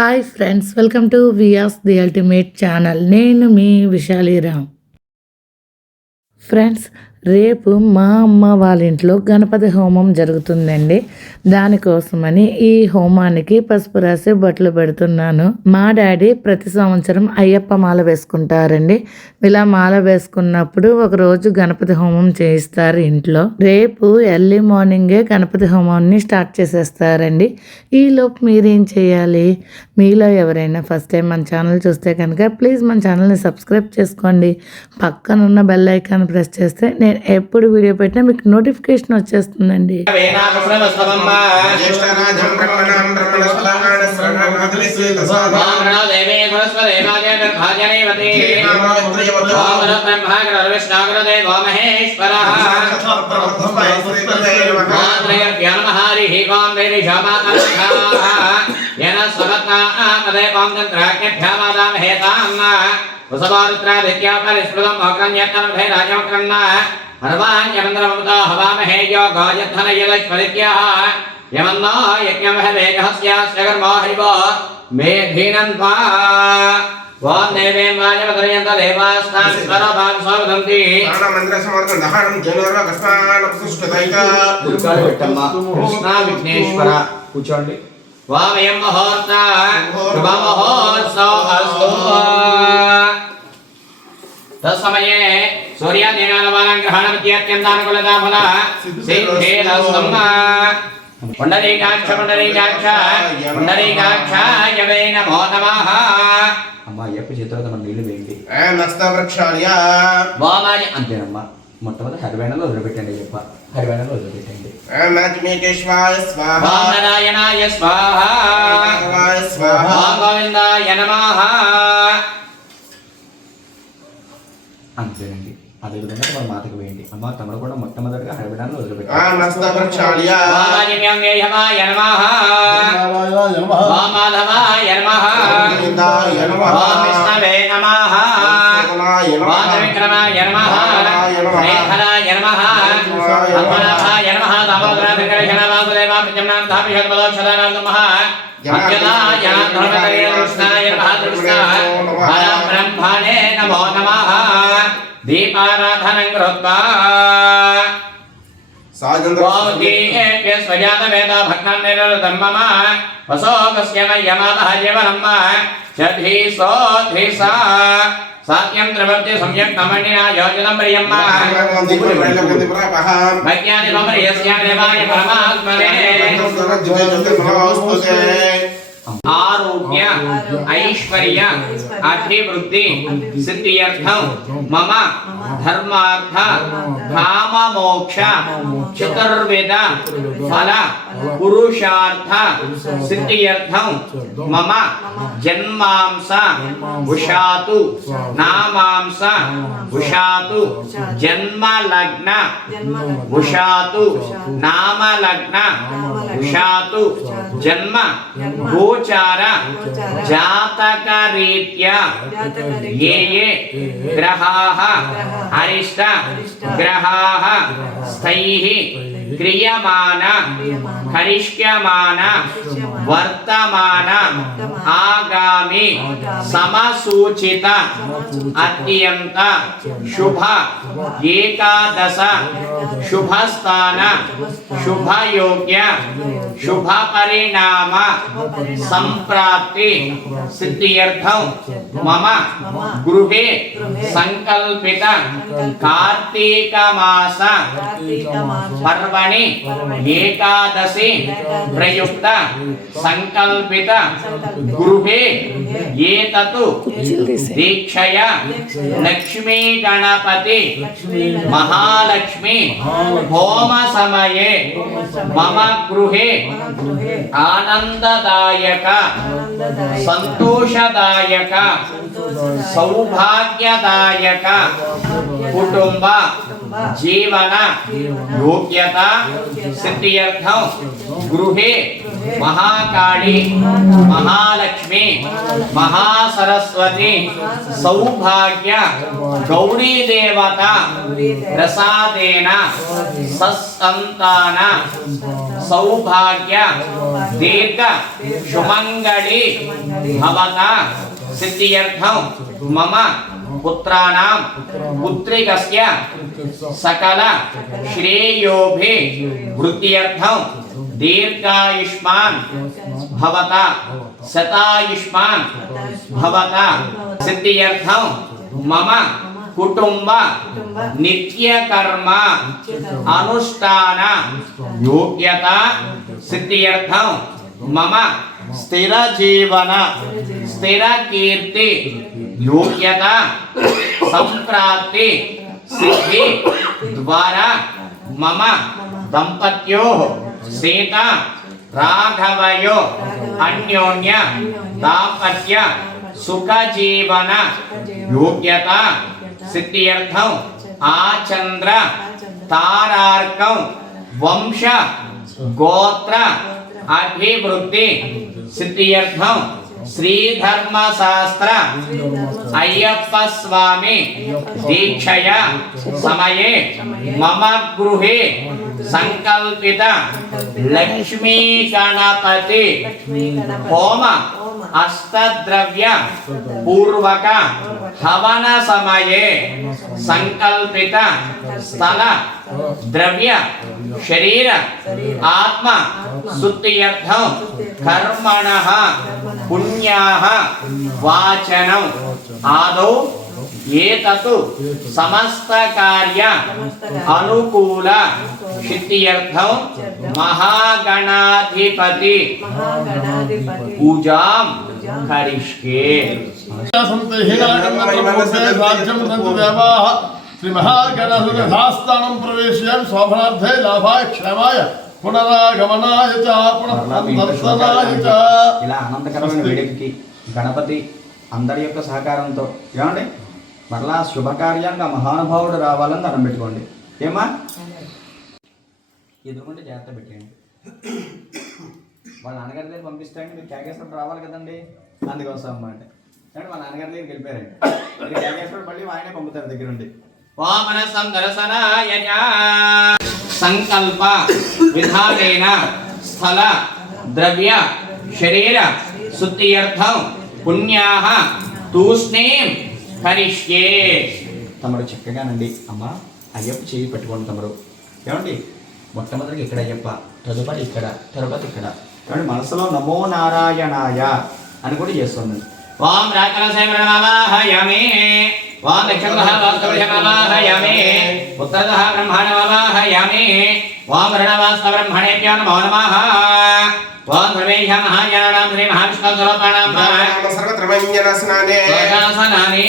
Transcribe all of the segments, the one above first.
Hi friends welcome to Vyas the ultimate channel నేను మీ విశాలీరామ్ friends రేపు మా అమ్మ వాళ్ళ ఇంట్లో గణపతి హోమం జరుగుతుందండి. దానికోసమని ఈ హోమానికి పసుపు రాసి బట్టలు పెడుతున్నాను. మా డాడీ ప్రతి సంవత్సరం అయ్యప్ప మాల వేసుకుంటారండి. ఇలా మాల వేసుకున్నప్పుడు ఒకరోజు గణపతి హోమం చేయిస్తారు ఇంట్లో. రేపు ఎర్లీ మార్నింగే గణపతి హోమాన్ని స్టార్ట్ చేసేస్తారండి. ఈలోపు మీరేం చేయాలి? మీలో ఎవరైనా ఫస్ట్ టైం మన ఛానల్ చూస్తే కనుక ప్లీజ్ మన ఛానల్ని సబ్స్క్రైబ్ చేసుకోండి. పక్కనున్న బెల్ ఐకాన్ ప్రెస్ చేస్తే నేను నేను ఎప్పుడు వీడియో పెట్టినా మీకు నోటిఫికేషన్ వచ్చేస్తుందండి. వేణాపుష్పమస్తమమ్మ జ్యేష్ఠరాజం బ్రహ్మణాం బ్రహ్మణస్పదానాన శ్రవణాగలిసేతసాదా ఓం దేవే గురుస్వదేవాయ నిర్భాజనేవతి శ్రీరామమిత్రయవతు ఓం గురు బ్రహ్మాగ్ర విష్ణాగ్రదే గోమహేశ్వరః ఓం త్రయర్భ్యో నమః హరిః ఓం దేవి శామాతరక్షాః యన సమత్నాపదే ఓం చంద్రాజ్ఞభ్యామాదామహే తాన్న వసవారుద్రాదిత్యా పరిస్మృతం మోక్రన్యత్తనభే రాజమక్రన్న హర్వాణ్యమంద్రమమృతో హవామహే యో గాయద్ధనయలైశ్వరిత్యः యమన్నో యజ్ఞమహవేగహస్యాస్యకర్మో హరివో మేధీనంత్వా ఓం దేవేం వాజమదరయంత దేవాస్తాన్ స్వరభాం స్వదంతి మందిర సమర్థం దహనం జనుర దుర్గాలు పెట్టమ్మా కృష్ణ విఘ్నేశ్వర కూర్చోండి వామయం మహోత్స శుభ మహోత్సవ అస్తు తత్సమయే సూర్యాదేనాలవానాం గ్రహణమిత్యత్యంతానుకూలతా ఫల సిద్ధేరస్తమ్మ పుండరీకాక్ష పుండరీకాక్ష పుండరీకాక్షాయ వై నమో నమః అమ్మ అయ్యప్ప చేతిలో తమ నీళ్ళు వేయండి. నస్త వృక్షాల్య వామాని అంతేనమ్మా. మొట్టమొదటి హరివేణలో వదిలిపెట్టండి అయ్యప్ప. హరివేణలో వదిలిపెట్టండి. నారాయణాయ స్వాహ. స్వాహ. ఓం గోవిందాయ నమః. అంతేనండి. అదేవిధంగా మన మాతకు వేయండి. అమ్మ తమరు కూడా మొట్టమొదటిగా హరివేణలో వదిలిపెట్టండి ఆదిన్యంగేయమాయ నమః. मेघनाय नमः। अम्बनाभाय नमः। दामोदराभिकरगणवासुदेवाभिजम्नां धापिषद्बलोक्षदानां नमः। अज्ञनाय धर्मकरेणकृष्णाय नमः कृष्णाः। परब्रह्मणे नमो नमः। दीपाराधनं कृत्वा। स्वावकीयेभ्य स्वजातवेदा भग्नान्निरतं मम। वसोकस्य न यमादः जीवनं मा। चभि सोऽधि सा। నమో నమః దీపారాధనం కృత్వా సాజంద్ర సాత్యం త్రివర్తి సంయక్ ప్రియం భక్యాని మమ యస్యామి దేవాయ పరమాత్మనే आरोग्य ऐश्वर्य अभिवृद्धि सिद्ध्यर्थम मम धर्मार्थ काम मोक्ष चतुर्वेद फल पुरुषार्थ मम जन्मांस उषातु नामांस उषातु जन्म लग्न उषातु नाम लग्न उषातु जन्म। गोच गोचार। जातक ये ये। ग्रहा। हरिष्ट ग्रहा। स्थ। क्रियमान करिष्यमान वर्तमान आगामी समसूचित अत्यंत शुभ एकादश शुभस्थान शुभयोग्य शुभ परिणाम संप्राप्ति सिद्ध्यर्थम मम गृहे संकल्पित कार्तीक मास पर्व सर्वाणि एकादशि प्रयुक्त संकल्पित गृहे एतत् दीक्षया लक्ष्मी गणपति महालक्ष्मी। होम समये मम गृहे। आनंददायक संतोषदायक सौभाग्यदायक कुटुंब जीवन। योग्यता। सिद्धियर्थ महाकाली। महालक्ष्मी। महासरस्वती। सौभाग्य। गौरी देवता प्रसादेन सौभाग्य। दीर्घ। शुमंगली भवता। मम। पुत्राणाम पुत्रिकस्य सकल श्रेयोभे वृत्त्यर्थं दीर्घायुष्मान् शतायुष्मान् मम कुटुंब नित्यकर्म अनुष्ठान योग्यता। मम योग्यता संप्राप्ति सिद्धि द्वारा मम दंपत्यो सीता राघवयो अन्योन्य दाम्पत्य सुख जीवन योग्यता सिद्धियर्थम आचंद्र तारार्क वंश गोत्र अभिवृद्धि सिद्धियर्थम శాస్త్ర అయ్యప్ప స్వామి దీక్షయ సమయే మమ గృహే సంకల్పిత లక్ష్మీ గణపతి హోమ అష్టద్రవ్య పూర్వక హవన సమయే సంకల్పిత స్థల ద్రవ్య శరీర ఆత్మ శుద్ధియర్థం కర్మణ పుణ్యా వాచనం ఆదౌ ఏతత్ సమస్త కార్య అనుకూల సిద్ధ్యర్థం మహాగణాధిపతి. పూజాం కరిష్కే శ్రీమహాగణసుఖాస్థానం ప్రవేశ్య శోభనార్థే లాభాయ క్షేమాయ పునరాగమనాయ చ పునఃదర్శనాయ చ. ఇలా ఆనందకరమైన వేడుకకి గణపతి అందరి యొక్క సహకారంతో. ఏమండి? మరలా శుభకార్యంగా మహానుభావుడు రావాలని దండం పెట్టుకోండి. ఏమా ఎదురుకుంటే జాగ్రత్త పెట్టండి వాళ్ళ నాన్నగారి దగ్గర పంపిస్తాండి మీరు క్యాకేశ్వరం రావాలి కదండి. అందుకోసం అన్నమాట అంటే. మా నాన్నగారి దగ్గరికి వెళ్ళిపోయారండి. మరి క్యాకేశ్వరం మళ్ళీ ఆయనే పంపుతారు దగ్గర నుండి వామనసం దర్శనాయ సంకల్ప విధానేన స్థల ద్రవ్య శరీర శుద్ధియర్థం పుణ్యాహ తూష్ణీం కరిష్యే తమరు చక్కగానండి అమ్మ అయ్యప్ప చేయి పెట్టుకోండి తమరు. ఏమండి మొట్టమొదటిగా ఇక్కడ అయ్యప్ప తదుపరి ఇక్కడ తరువాత ఇక్కడ. ఏమండి మనసులో నమో నారాయణాయ అని కూడా చేస్తుంది. వాం రాకలసేమరణమావాహయామి వాం దక్షిణతః వాస్తవృషమావాహయామి ఉత్తరతః బ్రహ్మాణమావాహయామి వాం నమో నమః వాం సర్వేషాం మహాజ్ఞానానాం శ్రీ మహావిష్ణుస్వరూపాణాం సర్వత్రమంజన స్నానే స్వర్గాసనాని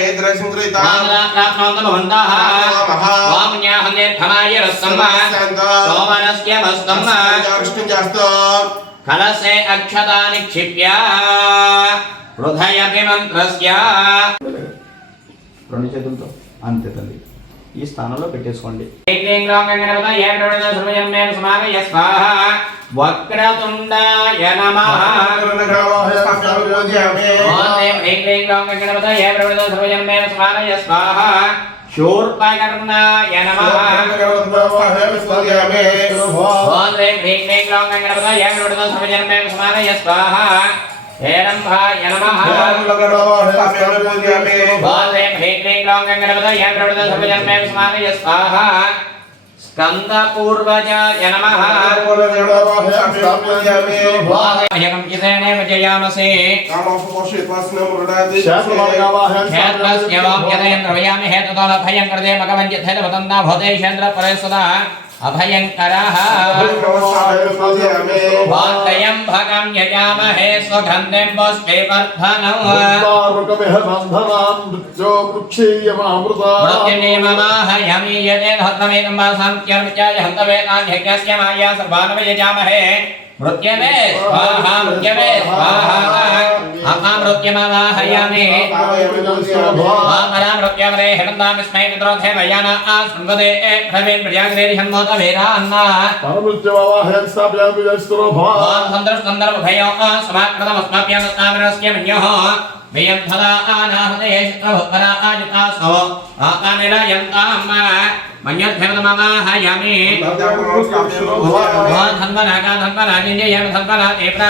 ఏద్రసింద్రిత వామలా ప్రాప్నోంత భవంతః వాం న్యాహం దీర్ఘమాయ రస్సమ్మ సోమనస్య మస్తమ్మ విష్ణు కలసే మంత్రస్య రెండు చేతులతో. అంతే తల్లి. ఈ స్థానంలో పెట్టేసుకోండి వక్రతుండాయ నమః శూర్పకర్ణాయ నమః ఏరంభాయ నమః స్కందపూర్వజాయ నమః భయం కిసేనేవ జయామసే క్షేత్రస్య వాక్యతయం ద్రవయామి హేతుతోల భయం కృతే మగవంజితేతవతందా భూతేషేంద్ర పరేసుదా అభయంకరः వాక్యం భగం యజామహే अभयङ्करः। वान्तयं यजामहे स्वगन्धं पुष्पेवर्धनौ मृत्युनेममाहयमीयते हन्तमेकं वासान्त्यर्मित्याय हन्तवेदान् यज्ञस्य मृत्यवे स्वाहा मृत्यवे स्वाहा अम्मा मृत्यमावाहयामि मामरां मृत्यवरे हिरन्दामि स्मै तद्रोधे वयाना आस्मृदे प्रवेन् प्रयाग्रे हन्मोत वेरान्ना परमृत्यवाहयन् स्थापयामि जस्तरो भवान् सन्दर्भ सन्दर्भ भयो समाकृतमस्माभ्यां स्थापनस्य मन्योः ॐ धन्वनागा धन्वनाजिञ्जयेम धन्वना तीव्रा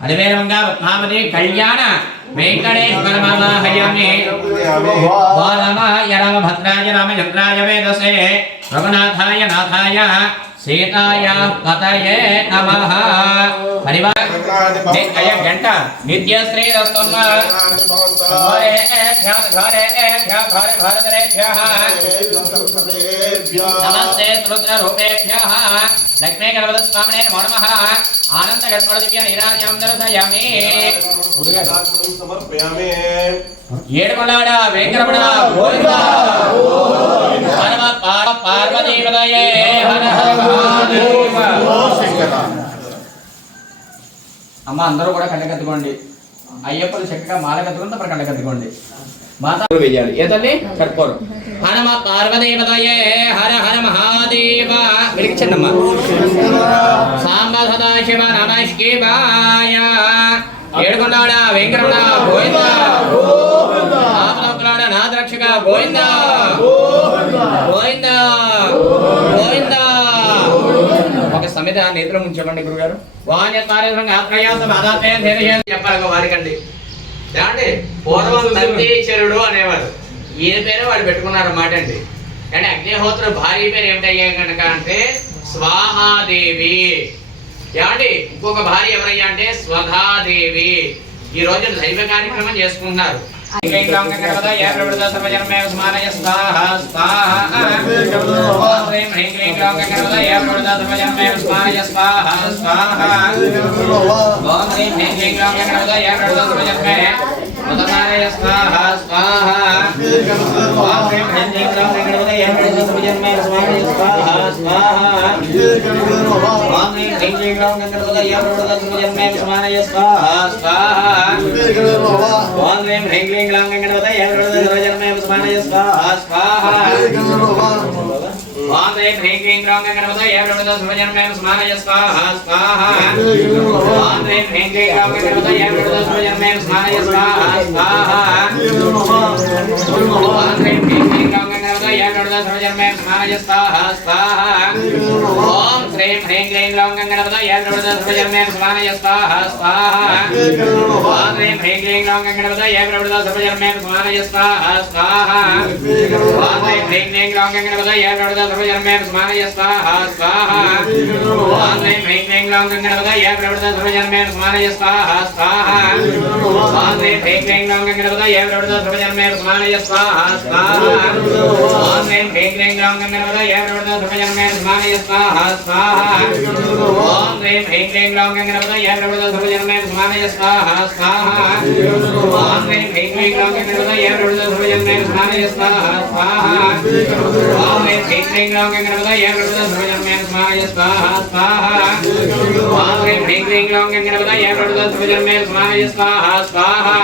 అదేవిధంగా పద్మావతి కళ్యాణ వెంకటేశ్వరమాహయామి రామ భద్రాయ రామచంద్రాయ వేదసే రఘునాథాయ నాథాయ సీతాయా పతయే నమః. పరివార్ గంట నిత్య శ్రీ రత్న నమస్తే రూపేభ్య లక్ష్మీ గణపతి నమః ఆనంద గణపతి నీరాజ్యం దర్శయామి. సమర్పయామి వెంకరమణ గోవింద హర అమ్మ అందరూ కూడా కండకత్తుకోండి అయ్యప్పలు చక్కగా మాల కత్తుకుని తప్ప కండకత్తుకోండి మాత వేయాలి. ఏ తల్లి? కర్పూరం హనుమ పార్వతీపదయే హర హర మహాదేవ. వెలిగించండమ్మా సాంబ సదాశివ నమ శివాయ. ఏడుకొండాడ వెంకరమణ గోవింద? ఆపదొక్కలాడ నాదరక్షక గోవింద? గోవింద. గోవింద? ఒక సమిత నేత్రం ఉంచమండి గురుగారు. వాణ్యత్వారేంద్రంగా ప్రయాసం ఆదాతే చెప్పాలి వారికండి. ఏమండి? పూర్వం నందీశ్వరుడు అనేవారు. ఈయన పేరు వాడు పెట్టుకున్నారు అన్నమాట అండి. కానీ అగ్నిహోత్ర భార్య పేరు ఏమిటయ్యా కనుక అంటే స్వాహాదేవి. ఏమండి ఇంకొక భార్య ఎవరయ్యా అంటే స్వధాదేవి ఈ రోజు దైవ కార్యక్రమం చేసుకుంటున్నారు. స్వాహ హ్రీం హ్రీం హ్రీం గ్రాం గణపతయ గణపతయ మదనాయ స్వాహ స్వాహ. స్వాహ స్వాహ. ओम दे ह्रीं क्रीं ग्रां गणपतये ब्रह्मदा स्मारय स्वाहा स्वाहा ओम दे ह्रीं क्रीं ग्रां स्मारय स्वाहा स्वाहा ओम दे ह्रीं क्रीं ग्रां स्मारय स्वाहा स्वाहा ఓం శ్రీం హ్రీం క్లీం హ్రీం గ్రాం గణపతయ గణపతయ స్వాహ స్వాహ. ఓం హ్రీం హ్రీం హ్రీం గ్రాం గణపతయ గణపతయ స్వాహ స్వాహ. ఓం శ్రీం హ్రీం క్లీం గ్లౌం గణపతయ గణపతయ స్వాహా స్వాహా ఓం స్వాహ స్వాహ. ॐ ऐं ऐं लां गङ्गणपदय प्रवृता सर्वजन्मे स्मारय स्वाहा स्वाहा ॐ ऐं ऐं ऐं लां गङ्गणपदय प्रवृता सर्वजन्मे स्मारय स्वाहा स्वाहा ॐ ऐं ऐं ऐं लां गङ्गणपदय प्रवृता सर्वजन्मे स्मारय स्वाहा स्वाहा ॐ ऐं ऐं ऐं लां गङ्गणपदय प्रवृता सर्वजन्मे स्मारय स्वाहा स्वाहा ॐ ऐं ऐं ऐं लां गङ्गणपदय प्रवृता सर्वजन्मे स्मारय स्वाहा स्वाहा ॐ ऐं ऐं ऐं लां गङ्गणपदय प्रवृता सर्वजन्मे स्मारय स्वाहा स्वाहा ओम ह्रीं ह्रीं ह्रीं ह्लौं गङ्गणपतये प्रणुदस्सुभजन्मे सुमामये स्वाहा स्वाहा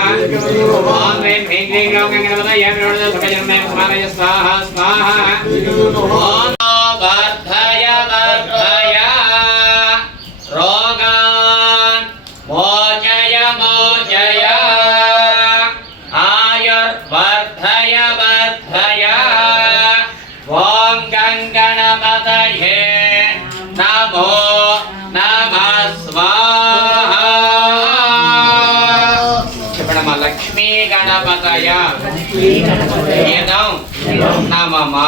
ओम ह्रीं ह्रीं ह्रीं ह्लौं गङ्गणपतये प्रणुदस्सुभजन्मे सुमामये स्वाहा स्वाहा ओम చెప్పడమ్మా లక్ష్మీ గణపతయ. ఏదం? నమమా?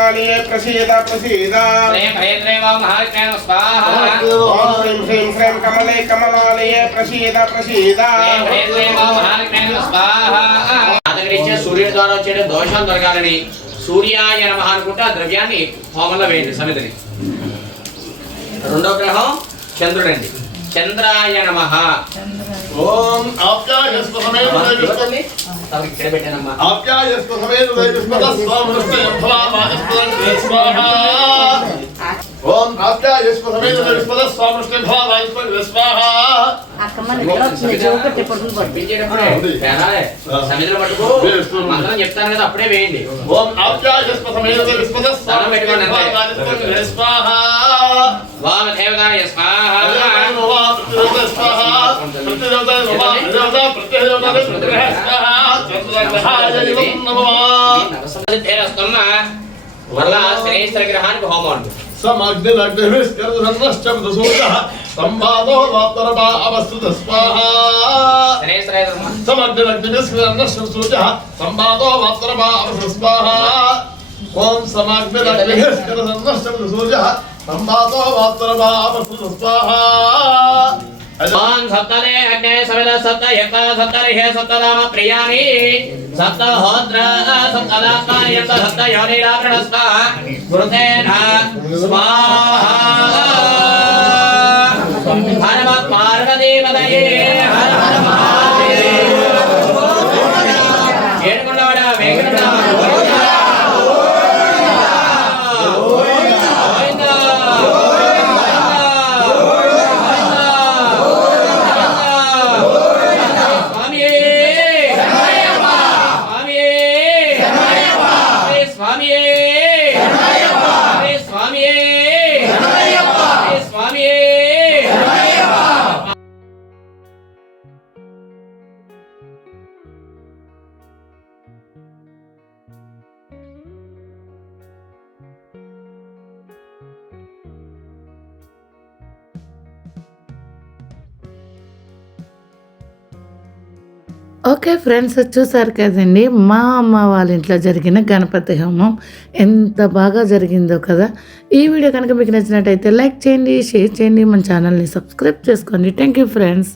कमलालये प्रसीद प्रसीद ఓం మహాలక్ష్మీ స్వాహ ॐ ह्रीं ह्रीं श्रीं कमले कमलालये प्रसीद प्रसीद అతనిచ్చే సూర్యుడి ద్వారా వచ్చే దోషం దొరకాలని సూర్యాయ నమ అనుకుంటే ఆ ద్రవ్యాన్ని హోమంలో వేయండి సమితిని రెండో గ్రహం చంద్రుడండి చంద్రాయ నమ ఓం ఆప్యాయస్వ సమేత దైవిస్వ ఇక్కడ పెట్టానమ్మా ఆప్యాయస్వ సమేత దైవిస్వ స్వామినస్య ఫలావాజస్వ స్వాహా పట్టుకో. మంత్రం చెప్తాను కదా అప్పుడే వేయండి. ఓం ఆప్యాయస్వ సమేత దైవిస్వ స్వామినస్య ఫలావాజస్వ संवादो वापरमा अवस्तुत स्वाहा। समग्रग्निस्कृतन्नश्रुसूजः संवादो वापरमा अवस्तुत स्वाहा। ओम समग्रग्निस्कृतन्नश्रुसूजः संवादो वापरमा अवस्तुत स्वाहा। मान सत्तरे अग्ने सवेल सत्त यक सत्तर हे सत्तराम प्रियानि सत्त होत्र सत्तलाका यक सत्त योनिराप्रणस्ता गुरुते न स्वाहा। ఓకే ఫ్రెండ్స్ చూసారు కదండి మా అమ్మ వాళ్ళ ఇంట్లో జరిగిన గణపతి హోమం ఎంత బాగా జరిగిందో కదా. ఈ వీడియో కనుక మీకు నచ్చినట్టయితే లైక్ చేయండి షేర్ చేయండి మన ఛానల్ని సబ్స్క్రైబ్ చేసుకోండి. Thank you friends